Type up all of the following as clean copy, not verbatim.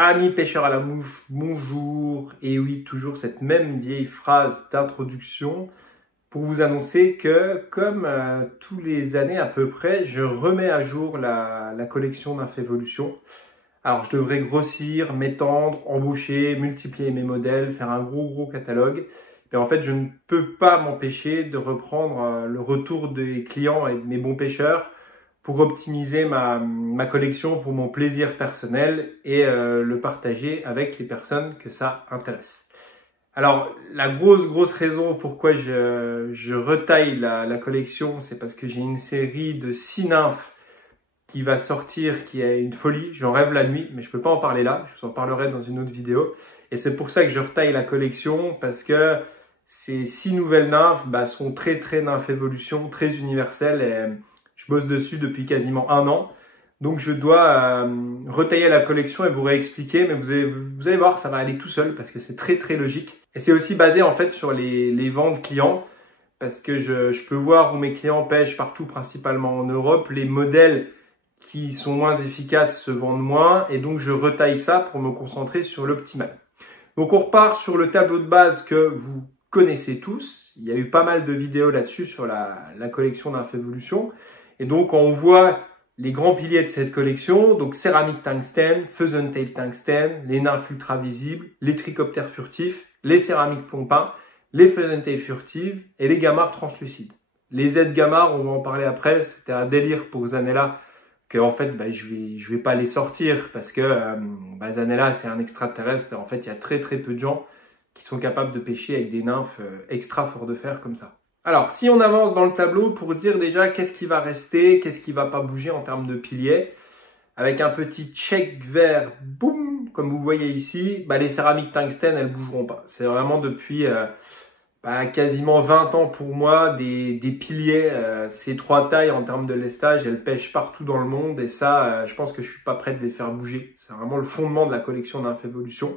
Amis pêcheurs à la mouche, bonjour. Et oui, toujours cette même vieille phrase d'introduction pour vous annoncer que, comme tous les années à peu près, je remets à jour la collection d'Infévolution. Alors, je devrais grossir, m'étendre, embaucher, multiplier mes modèles, faire un gros catalogue. Et en fait, je ne peux pas m'empêcher de reprendre le retour des clients et de mes bons pêcheurs pour optimiser ma collection pour mon plaisir personnel et le partager avec les personnes que ça intéresse. Alors, la grosse raison pourquoi je retaille la collection, c'est parce que j'ai une série de 6 nymphes qui va sortir, qui est une folie. J'en rêve la nuit, mais je peux pas en parler là. Je vous en parlerai dans une autre vidéo. Et c'est pour ça que je retaille la collection, parce que ces 6 nouvelles nymphes sont très nymphes évolution, très universelles. Et je bosse dessus depuis quasiment 1 an. Donc je dois retailler la collection et vous réexpliquer. Mais vous allez voir, ça va aller tout seul parce que c'est très logique. Et c'est aussi basé en fait sur les ventes clients. Parce que je peux voir où mes clients pêchent partout, principalement en Europe. Les modèles qui sont moins efficaces se vendent moins. Et donc je retaille ça pour me concentrer sur l'optimal. Donc on repart sur le tableau de base que vous connaissez tous. Il y a eu pas mal de vidéos là-dessus sur la collection d'Infévolution. Et donc on voit les grands piliers de cette collection, donc céramique tungstène, pheasant tail tungstène, les nymphes ultra visibles, les trichoptères furtifs, les céramiques plompins, les pheasant tail furtives et les gamarres translucides. Les Z-gamarres, on va en parler après, c'était un délire pour Zanella que en fait je vais pas les sortir parce que Zanella c'est un extraterrestre et en fait il y a très peu de gens qui sont capables de pêcher avec des nymphes extra fort de fer comme ça. Alors, si on avance dans le tableau pour dire déjà qu'est-ce qui va rester, qu'est-ce qui va pas bouger en termes de piliers, avec un petit check vert, boum, comme vous voyez ici, les céramiques tungstène, elles bougeront pas. C'est vraiment depuis quasiment 20 ans pour moi des piliers, ces 3 tailles en termes de lestage, elles pêchent partout dans le monde et ça, je pense que je suis pas prêt de les faire bouger. C'est vraiment le fondement de la collection d'Infévolution.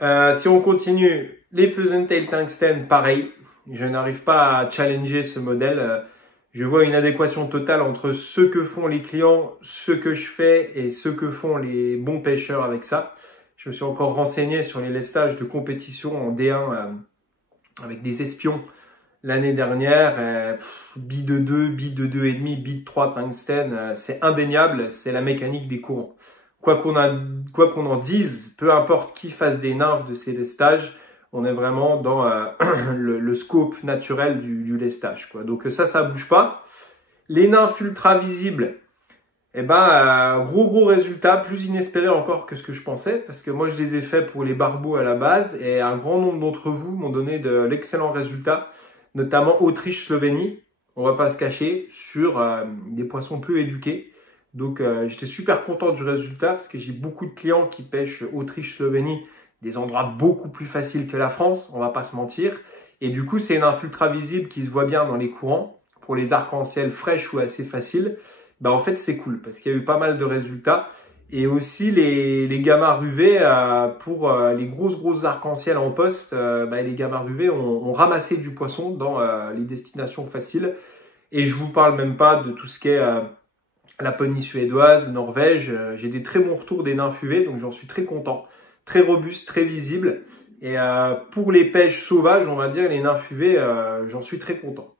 Si on continue, les pheasant tail tungstène, pareil. Je n'arrive pas à challenger ce modèle. Je vois une adéquation totale entre ce que font les clients, ce que je fais et ce que font les bons pêcheurs avec ça. Je me suis encore renseigné sur les lestages de compétition en D1 avec des espions l'année dernière. Billes de 2, billes de 2,5, billes de 3 tungstène, c'est indéniable, c'est la mécanique des courants. Quoi qu'on en dise, peu importe qui fasse des nymphes de ces lestages, on est vraiment dans le scope naturel du lestage, quoi. Donc ça bouge pas. Les nymphes ultra visibles, gros résultat, plus inespéré encore que ce que je pensais, parce que moi je les ai faits pour les barbeaux à la base, et un grand nombre d'entre vous m'ont donné de l'excellent résultat, notamment Autriche-Slovénie, on va pas se cacher, sur des poissons peu éduqués. Donc j'étais super content du résultat, parce que j'ai beaucoup de clients qui pêchent Autriche-Slovénie, des endroits beaucoup plus faciles que la France, on va pas se mentir. Et du coup, c'est une nymphe ultra visible qui se voit bien dans les courants. Pour les arcs-en-ciel fraîches ou assez faciles, en fait, c'est cool parce qu'il y a eu pas mal de résultats. Et aussi, les gamarres UV, pour les grosses arcs-en-ciel en poste, les gamarres UV ont ramassé du poisson dans les destinations faciles. Et je vous parle même pas de tout ce qui est Laponie suédoise, Norvège. J'ai des très bons retours des nymphes UV, donc j'en suis très content. Très robuste, très visible. Et pour les pêches sauvages, on va dire, les nymphes UV, j'en suis très content.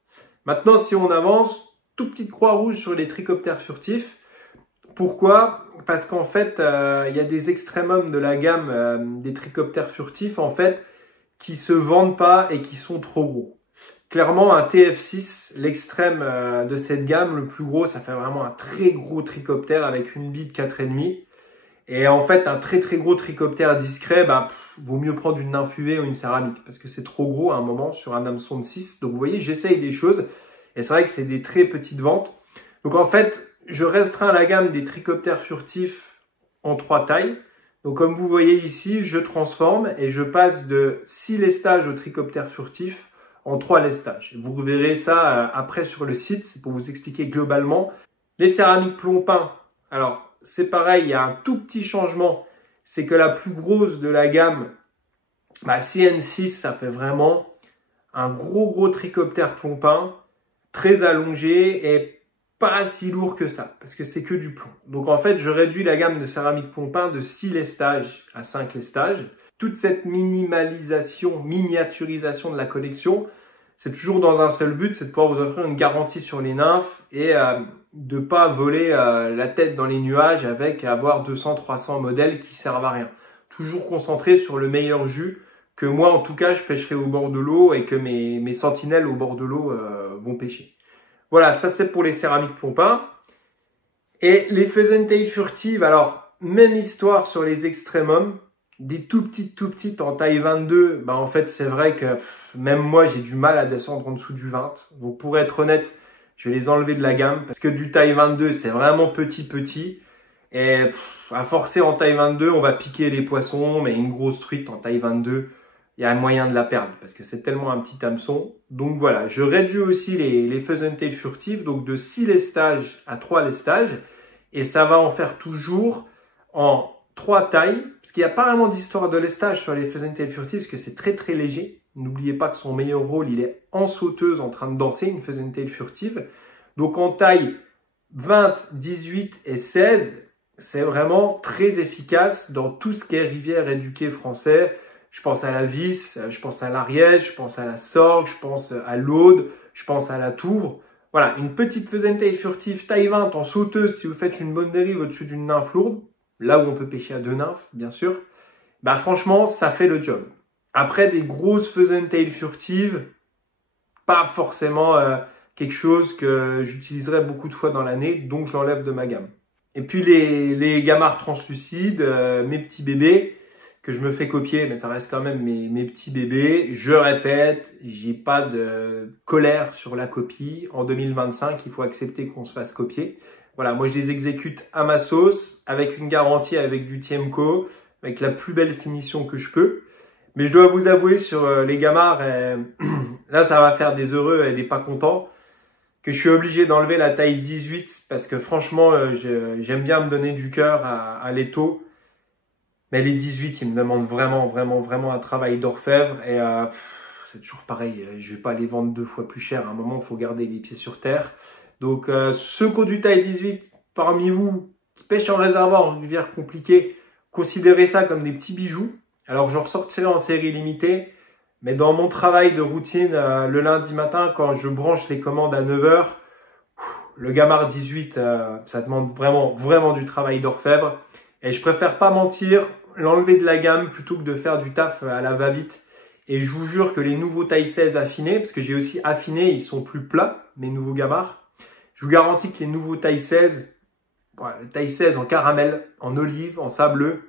Maintenant, si on avance, toute petite croix rouge sur les trichoptères furtifs. Pourquoi? Parce qu'en fait, il y a des extrémums de la gamme des trichoptères furtifs, en fait, qui se vendent pas et qui sont trop gros. Clairement, un TF6, l'extrême de cette gamme, le plus gros, ça fait vraiment un très gros trichoptère avec une bille de 4,5. Et en fait, un très gros trichoptère discret, vaut mieux prendre une nymphe UV ou une céramique parce que c'est trop gros à un moment sur un hameçon de 6. Donc vous voyez, j'essaye des choses et c'est vrai que c'est des très petites ventes. Donc en fait, je restreins la gamme des trichoptères furtifs en 3 tailles. Donc comme vous voyez ici, je transforme et je passe de 6 lestages au trichoptère furtif en 3 lestages. Vous verrez ça après sur le site, c'est pour vous expliquer globalement. Les céramiques plompins, alors c'est pareil, il y a un tout petit changement, c'est que la plus grosse de la gamme, CN6, ça fait vraiment un gros trichoptère plompin, très allongé et pas si lourd que ça, parce que c'est que du plomb. Donc en fait, je réduis la gamme de céramique plomb peint de 6 lestages à 5 lestages. Toute cette minimalisation, miniaturisation de la collection, c'est toujours dans un seul but, c'est de pouvoir vous offrir une garantie sur les nymphes et de pas voler la tête dans les nuages avec avoir 200-300 modèles qui servent à rien. Toujours concentré sur le meilleur jus que moi, en tout cas, je pêcherai au bord de l'eau et que mes sentinelles au bord de l'eau vont pêcher. Voilà, ça c'est pour les céramiques plomb peint. Et les Pheasant-tail furtives, alors, même histoire sur les extrémums. Des tout petites en taille 22, bah en fait c'est vrai que même moi j'ai du mal à descendre en dessous du 20. Donc pour être honnête, je vais les enlever de la gamme parce que du taille 22 c'est vraiment petit. Et à forcer en taille 22, on va piquer les poissons, mais une grosse truite en taille 22, il y a moyen de la perdre parce que c'est tellement un petit hameçon. Donc voilà, je réduis aussi les Pheasant-tail furtives, donc de 6 lestages à 3 lestages. Et ça va en faire toujours en 3 tailles, parce qu'il n'y a pas vraiment d'histoire de lestage sur les Pheasant-tail furtives, parce que c'est très léger. N'oubliez pas que son meilleur rôle, il est en sauteuse en train de danser, une Pheasant-tail furtive. Donc en taille 20, 18 et 16, c'est vraiment très efficace dans tout ce qui est rivière éduquée français. Je pense à la Vis, je pense à l'Ariège, je pense à la Sorgue, je pense à l'Aude, je pense à la Touvre. Voilà, une petite Pheasant-tail furtive taille 20 en sauteuse si vous faites une bonne dérive au-dessus d'une nymphe lourde. Là où on peut pêcher à 2 nymphes, bien sûr, bah franchement, ça fait le job. Après, des grosses Pheasant-tail furtives, pas forcément quelque chose que j'utiliserai beaucoup de fois dans l'année, donc je l'enlève de ma gamme. Et puis les gamards translucides, mes petits bébés, que je me fais copier, mais ça reste quand même mes petits bébés. Je répète, j'ai pas de colère sur la copie. En 2025, il faut accepter qu'on se fasse copier. Voilà, moi je les exécute à ma sauce, avec une garantie, avec du Tiemco, avec la plus belle finition que je peux. Mais je dois vous avouer sur les gamards, là ça va faire des heureux et des pas contents, que je suis obligé d'enlever la taille 18 parce que franchement j'aime bien me donner du cœur à l'étau. Mais les 18, ils me demandent vraiment un travail d'orfèvre et c'est toujours pareil, je vais pas les vendre 2 fois plus cher. À un moment, il faut garder les pieds sur terre. Donc, ceux qui ont du taille 18 parmi vous, qui pêchent en réservoir en rivière compliquée, considérez ça comme des petits bijoux. Alors, je ressortirai en série limitée. Mais dans mon travail de routine, le lundi matin, quand je branche les commandes à 9 h, le gamard 18, ça demande vraiment du travail d'orfèvre. Et je préfère pas mentir, l'enlever de la gamme plutôt que de faire du taf à la va-vite. Et je vous jure que les nouveaux taille 16 affinés, parce que j'ai aussi affiné, ils sont plus plats, mes nouveaux gamards. Je vous garantis que les nouveaux taille 16, voilà, le taille 16 en caramel, en olive, en sableux,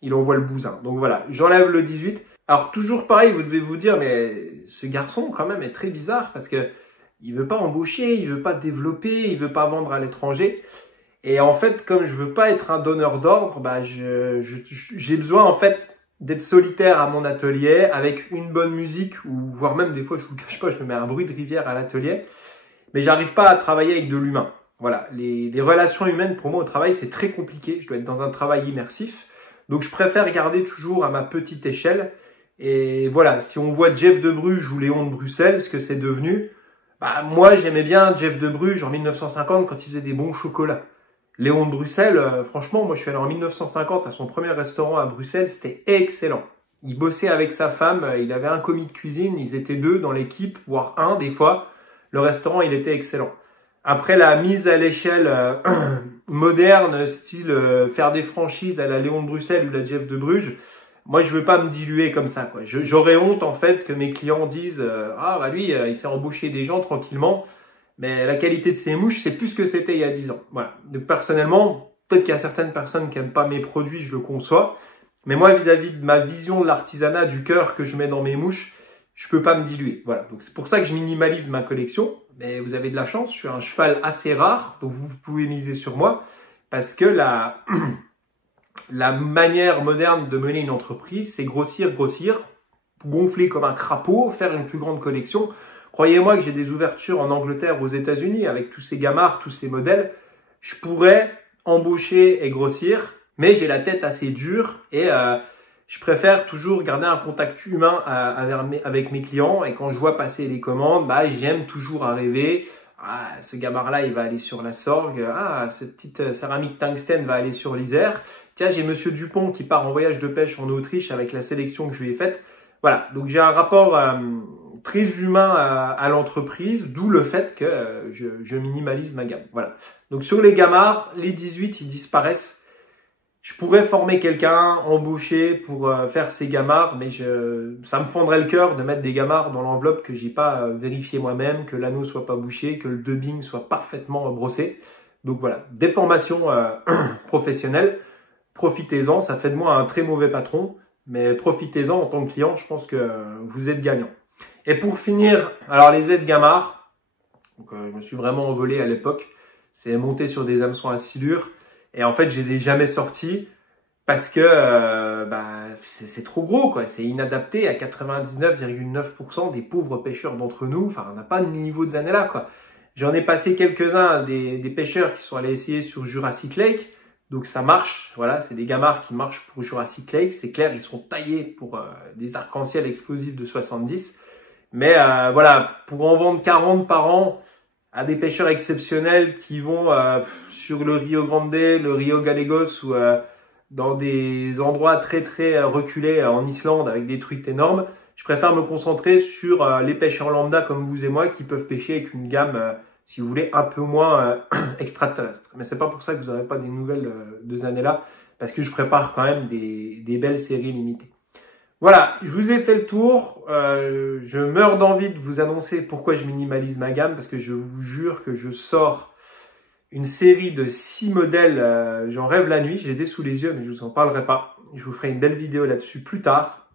il envoie le bousin. Donc voilà, j'enlève le 18. Alors toujours pareil, vous devez vous dire, mais ce garçon quand même est très bizarre parce que il veut pas embaucher, il veut pas développer, il veut pas vendre à l'étranger. Et en fait, comme je veux pas être un donneur d'ordre, bah j'ai besoin en fait d'être solitaire à mon atelier avec une bonne musique ou voire même des fois, je vous le cache pas, je me mets un bruit de rivière à l'atelier. Mais j'arrive pas à travailler avec de l'humain. Voilà, les relations humaines pour moi au travail c'est très compliqué. Je dois être dans un travail immersif. Donc je préfère garder toujours à ma petite échelle. Et voilà, si on voit Jeff de Bruges ou Léon de Bruxelles, ce que c'est devenu, bah moi j'aimais bien Jeff de Bruges en 1950 quand il faisait des bons chocolats. Léon de Bruxelles, franchement, moi je suis allé en 1950 à son premier restaurant à Bruxelles, c'était excellent. Il bossait avec sa femme, il avait un commis de cuisine, ils étaient 2 dans l'équipe, voire 1 des fois. Le restaurant, il était excellent. Après la mise à l'échelle moderne, style faire des franchises à la Léon de Bruxelles ou la Jeff de Bruges, moi je veux pas me diluer comme ça, quoi. J'aurais honte en fait que mes clients disent ah bah lui il s'est embauché des gens tranquillement, mais la qualité de ses mouches c'est plus ce que c'était il y a 10 ans. Voilà. Donc personnellement, peut-être qu'il y a certaines personnes qui aiment pas mes produits, je le conçois, mais moi vis-à-vis de ma vision de l'artisanat, du cœur que je mets dans mes mouches, je peux pas me diluer. Voilà. Donc c'est pour ça que je minimalise ma collection. Mais vous avez de la chance, je suis un cheval assez rare, donc vous pouvez miser sur moi, parce que la manière moderne de mener une entreprise, c'est grossir, gonfler comme un crapaud, faire une plus grande collection. Croyez-moi que j'ai des ouvertures en Angleterre, aux États-Unis, avec tous ces gamards, tous ces modèles. Je pourrais embaucher et grossir, mais j'ai la tête assez dure et je préfère toujours garder un contact humain avec mes clients. Et quand je vois passer les commandes, bah, j'aime toujours arriver Ah, ce gamard-là, il va aller sur la Sorgue. Ah, cette petite céramique tungstène va aller sur l'Isère. Tiens, j'ai Monsieur Dupont qui part en voyage de pêche en Autriche avec la sélection que je lui ai faite. Voilà, donc j'ai un rapport très humain à l'entreprise, d'où le fait que je minimalise ma gamme. Voilà. Donc sur les gamards, les 18, ils disparaissent. Je pourrais former quelqu'un, embaucher pour faire ces gamards, mais ça me fendrait le cœur de mettre des gamards dans l'enveloppe que j'ai pas vérifié moi-même, que l'anneau soit pas bouché, que le dubbing soit parfaitement brossé. Donc voilà, des formations professionnelles, profitez-en, ça fait de moi un très mauvais patron, mais profitez-en en tant que client, je pense que vous êtes gagnant. Et pour finir, alors les aides gamards, donc, je me suis vraiment envolé à l'époque, c'est monté sur des hameçons à silure. Et en fait, je les ai jamais sortis parce que c'est trop gros, quoi. C'est inadapté à 99,9% des pauvres pêcheurs d'entre nous. Enfin, on n'a pas de niveau de zanella, quoi. J'en ai passé quelques-uns des pêcheurs qui sont allés essayer sur Jurassic Lake. Donc ça marche, voilà, c'est des gamards qui marchent pour Jurassic Lake. C'est clair, ils sont taillés pour des arcs-en-ciel explosifs de 70. Mais voilà, pour en vendre 40 par an à des pêcheurs exceptionnels qui vont sur le Rio Grande, le Rio Gallegos ou dans des endroits très très reculés en Islande avec des truites énormes, je préfère me concentrer sur les pêcheurs lambda comme vous et moi qui peuvent pêcher avec une gamme, si vous voulez, un peu moins extraterrestre. Mais c'est pas pour ça que vous n'aurez pas des nouvelles de zanella, parce que je prépare quand même des belles séries limitées. Voilà, je vous ai fait le tour. Je meurs d'envie de vous annoncer pourquoi je minimalise ma gamme, parce que je vous jure que je sors une série de 6 modèles. J'en rêve la nuit, je les ai sous les yeux, mais je vous en parlerai pas. Je vous ferai une belle vidéo là-dessus plus tard.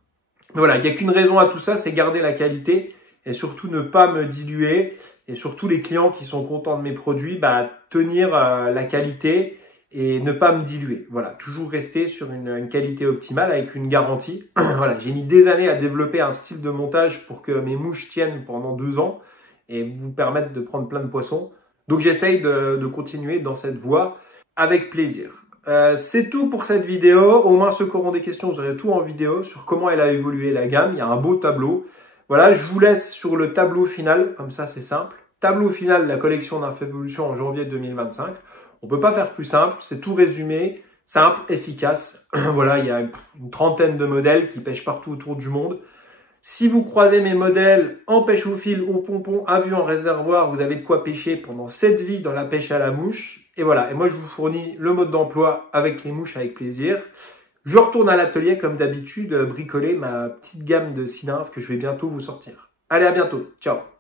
Mais voilà, il n'y a qu'une raison à tout ça, c'est garder la qualité et surtout ne pas me diluer. Et surtout les clients qui sont contents de mes produits, tenir la qualité et ne pas me diluer. Voilà, toujours rester sur une qualité optimale avec une garantie. Voilà, j'ai mis des années à développer un style de montage pour que mes mouches tiennent pendant 2 ans et vous permettent de prendre plein de poissons. Donc j'essaye de continuer dans cette voie avec plaisir. C'est tout pour cette vidéo. Au moins ceux qui auront des questions, vous aurez tout en vidéo sur comment elle a évolué la gamme. Il y a un beau tableau. Voilà, je vous laisse sur le tableau final, comme ça c'est simple. Tableau final de la collection d'Infévolution en janvier 2025. On peut pas faire plus simple, c'est tout résumé, simple, efficace. Voilà, il y a une trentaine de modèles qui pêchent partout autour du monde. Si vous croisez mes modèles en pêche au fil, au pompon, à vue, en réservoir, vous avez de quoi pêcher pendant cette vie dans la pêche à la mouche. Et voilà, et moi je vous fournis le mode d'emploi avec les mouches avec plaisir. Je retourne à l'atelier comme d'habitude, bricoler ma petite gamme de cylindres que je vais bientôt vous sortir. Allez, à bientôt, ciao!